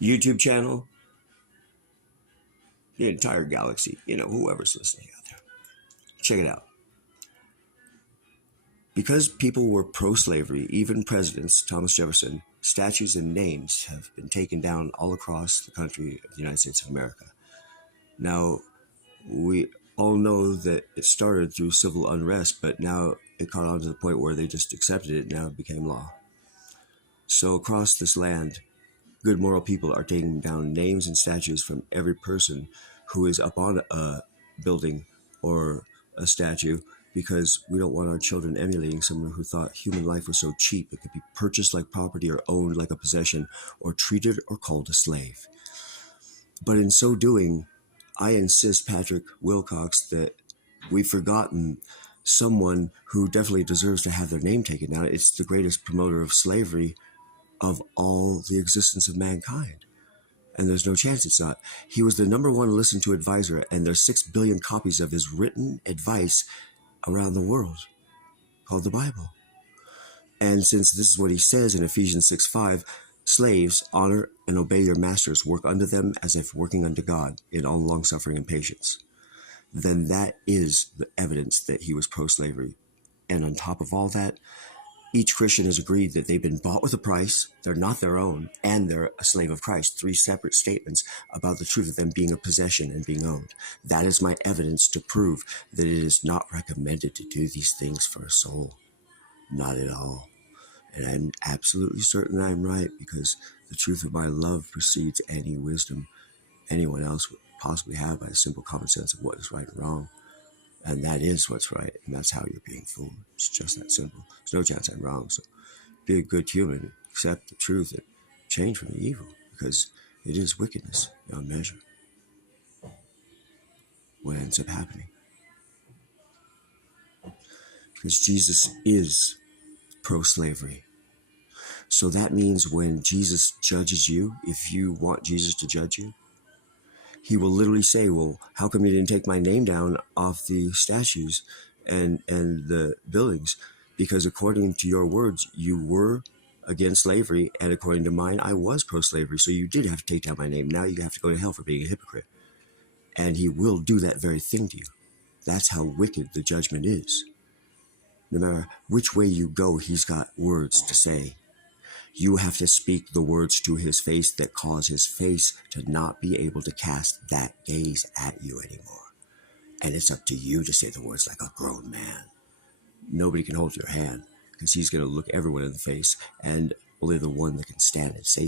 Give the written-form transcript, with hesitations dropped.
YouTube channel, the entire galaxy, whoever's listening out there. Check it out. Because people were pro-slavery, even presidents, Thomas Jefferson, statues and names have been taken down all across the country of the United States of America. Now, we all know that it started through civil unrest, but now it caught on to the point where they just accepted it and now it became law. So across this land, good moral people are taking down names and statues from every person who is up on a building or a statue, because we don't want our children emulating someone who thought human life was so cheap it could be purchased like property or owned like a possession or treated or called a slave. But in so doing, I insist, Patrick Wilcox, that we've forgotten someone who definitely deserves to have their name taken down. It's the greatest promoter of slavery of all the existence of mankind. And there's no chance it's not. He was the #1 listened to advisor, and there's 6 billion copies of his written advice around the world called the Bible. And since this is what he says in Ephesians 6:5, slaves, honor and obey your masters, work unto them as if working unto God in all long-suffering and patience, then that is the evidence that he was pro-slavery. And on top of all that, each Christian has agreed that they've been bought with a price, they're not their own, and they're a slave of Christ. 3 separate statements about the truth of them being a possession and being owned. That is my evidence to prove that it is not recommended to do these things for a soul. Not at all. And I'm absolutely certain I'm right, because the truth of my love precedes any wisdom anyone else would possibly have by a simple common sense of what is right and wrong. And that is what's right, and that's how you're being fooled. It's just that simple. There's no chance I'm wrong. So be a good human, accept the truth, and change from the evil, because it is wickedness beyond measure. What ends up happening? Because Jesus is pro-slavery. So that means when Jesus judges you, if you want Jesus to judge you, he will literally say, well, how come you didn't take my name down off the statues and the buildings? Because according to your words, you were against slavery, and according to mine, I was pro-slavery. So you did have to take down my name. Now you have to go to hell for being a hypocrite. And he will do that very thing to you. That's how wicked the judgment is. No matter which way you go, he's got words to say. You have to speak the words to his face that cause his face to not be able to cast that gaze at you anymore. And it's up to you to say the words like a grown man. Nobody can hold your hand, because he's going to look everyone in the face, and only the one that can stand it say